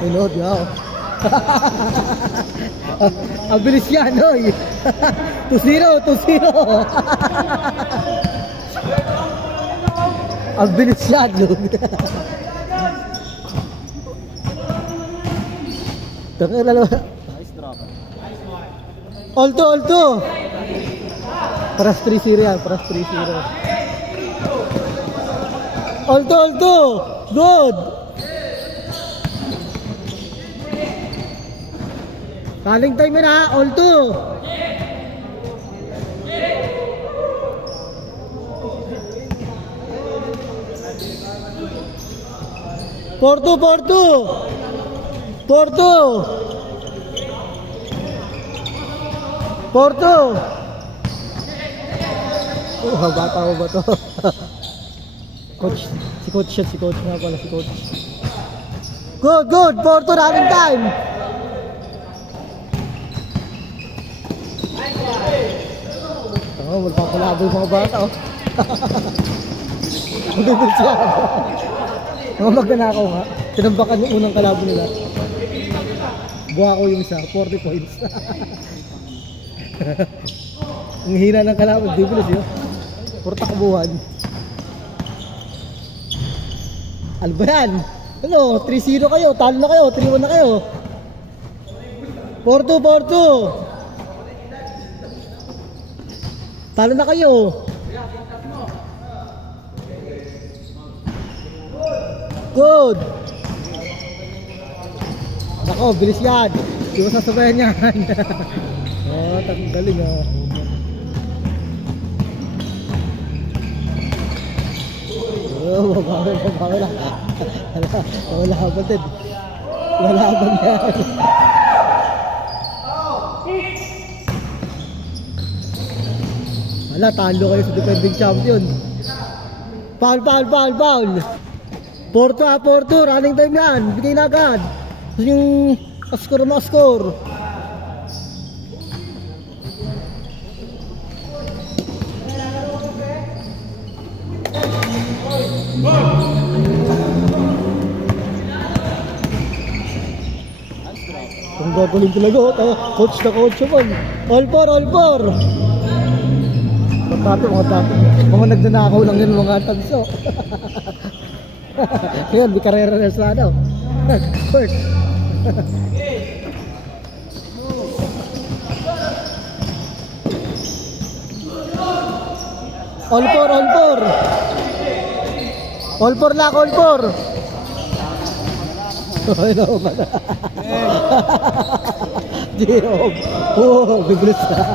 Pinod, yaw. Ang bilis yan, oy. 2-0, 2-0. Ang bilis yan, Lug. Tangin na naman. Nice drop. All-2, all-2. Paras 3-0 yan, paras 3-0. All-2, all-2. Good. Calling time yun ha, all-2. Porto, Porto. Porto. Porto. Bata ko ba to? Coach, si coach siya, si coach nga pala, si coach. Good, good, Porto, running time. Magpapalabo yung mga bata, oh. Magbibil siya. Mga magnanakaw nga. Tinambakan yung unang kalabo nila. Buha ko yung isa, 40 points. Ang hina ng kalabo, bibilis yun. Puro takbuhan. Ano ba yan? Ano, 3-0 kayo, talo na kayo, 3-1 na kayo. 4-2, 4-2. Talo na kayo. Good. Nako, bilis yan. Di mo sasabayan yan. Oh, galing ah. Oh, mabawi lang. Wala habang din. Wala habang yan. Wala, talo kayo sa defending champion. Foul, foul, foul, foul. Porto, Porto, running time yan. Bigay na agad. Tapos yung score mo, score. Kung gagaling talaga, coach na coach yun. All four, all four. Mga nagdanakaw lang yun mga tanso. Ngayon, di karera na sa ano. Court. All four, all four. All four lang, all four. Ay, no, pala. Jerome. Oh, bibilis na.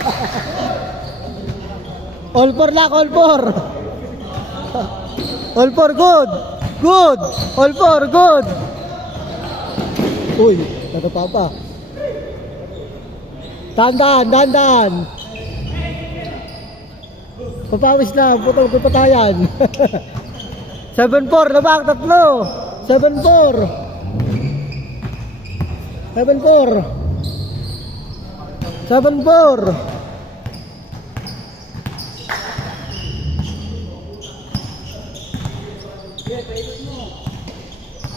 All four lang, all four. All four, good. Good. All four, good. Uy, natapa pa. Dandan, dandan. Papawis na, putol ko patayan. 7-4, labang, tatlo. 7-4. 7-4. 7-4.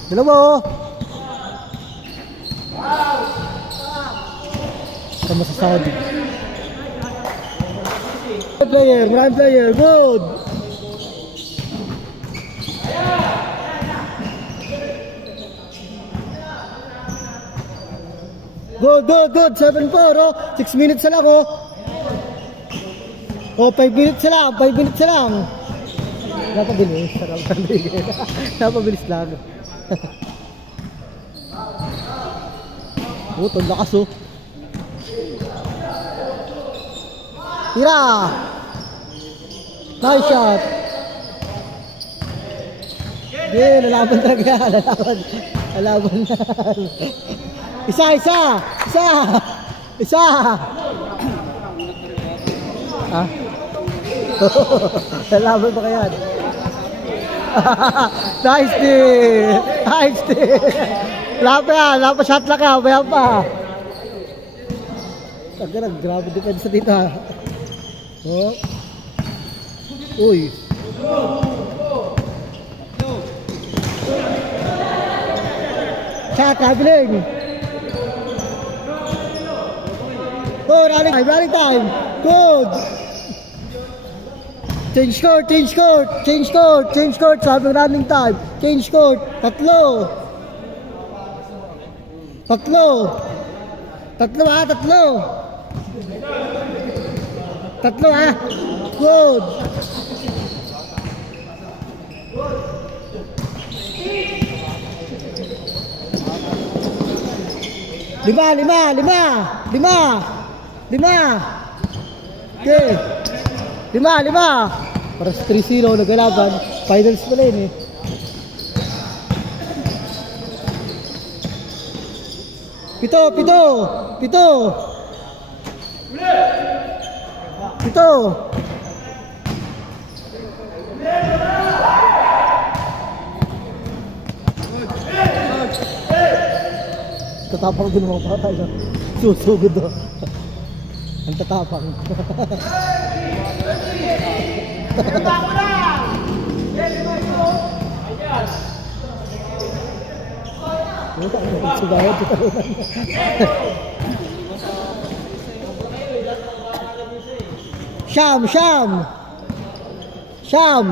Dala mo. Sama sa Saudi. Grand player, good. Good, good, good. 7-4, oh. 6 minutes na lang, oh. Oh, 5 minutes na lang, 5 minutes na lang. Napabilis, napabilis lang. Oh, ito lakas, oh. Tira. Nice shot. Yeah, lalaban talaga. Lalaban na. Isa. Ha? Lalaban pa kaya? Nice din. Lapa shot lang ka. Bayan pa. Grabe depensa dito, ha. Oh. Uy. Shot, traveling. Oh, running time. Good. Change court. Sabi running time. Change court. Tatlo ha. Good. Lima. Okay. Lima. Para 3-0 nagalaban. Finals pala yun eh. Pito. Tatapang din mga patay na. Susugod do. Ang tatapang. Syam.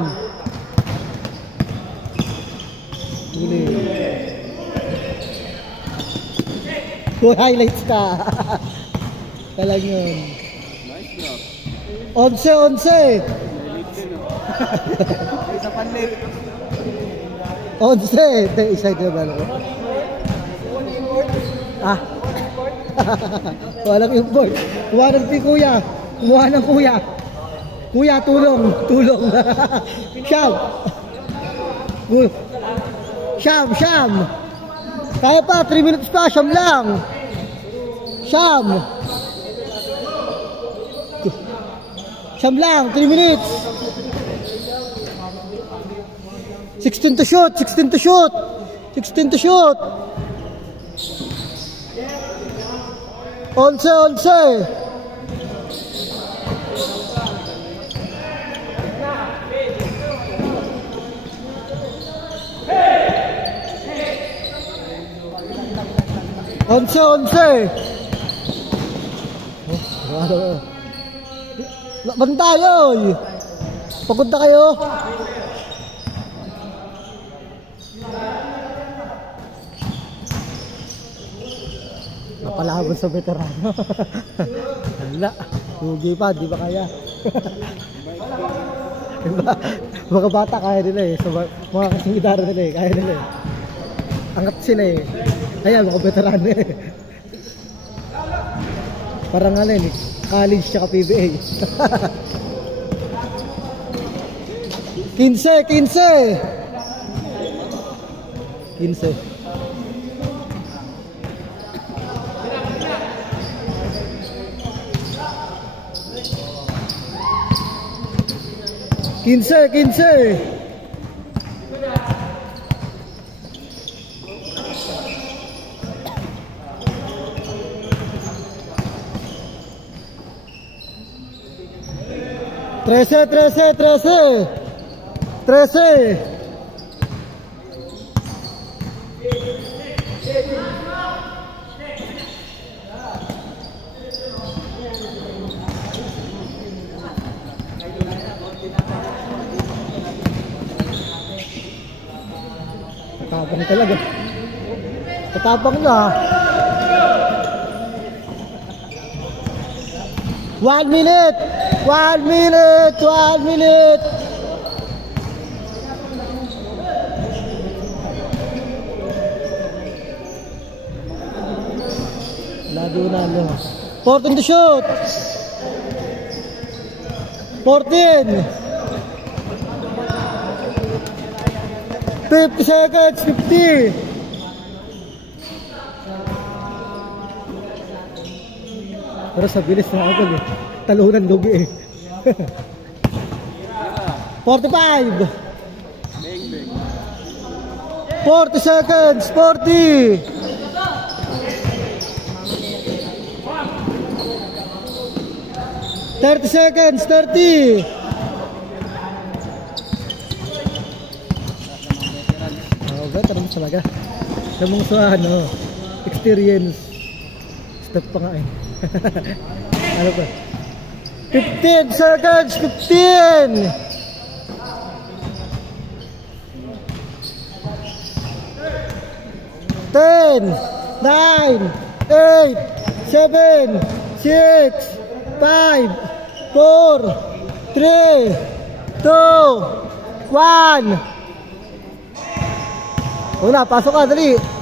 Highlights ka. Talang yun. 11. Isa panlit. 11. Isa ito ba? Walang import. Kuha ng kuya. Kuya, tulong. Syam. Kaya pa, 3 minutes pa, Syam lang. Syam lang, 3 minutes. 16 to shoot. 11. Bantay, oy. Pagod na kayo. Napalaban sa veterano. Hala, hugi pa, di ba kaya? Mga bata kaya nila eh. So, mga kasingidara nila eh, kaya nila eh. Angat sila eh. Kaya mga veterano eh. Parang alin eh, college tsaka PBA. 15. 15. 13. Tatapang talaga. Tatapang na. 1 minute. Lado na. 14 to shoot. 14. 50 seconds. 50. Pero sa bilis na agad eh. Talunan lugi eh. 45. 40 seconds. 40. 30 seconds. 30. Oh, better mo talaga. Sa mga ano, experience. Stop pa nga eh. Ano ba? 15 seconds, 15! 10, 9, 8, 7, 6, 5, 4, 3, 2, 1. Una, pasok ka, dali.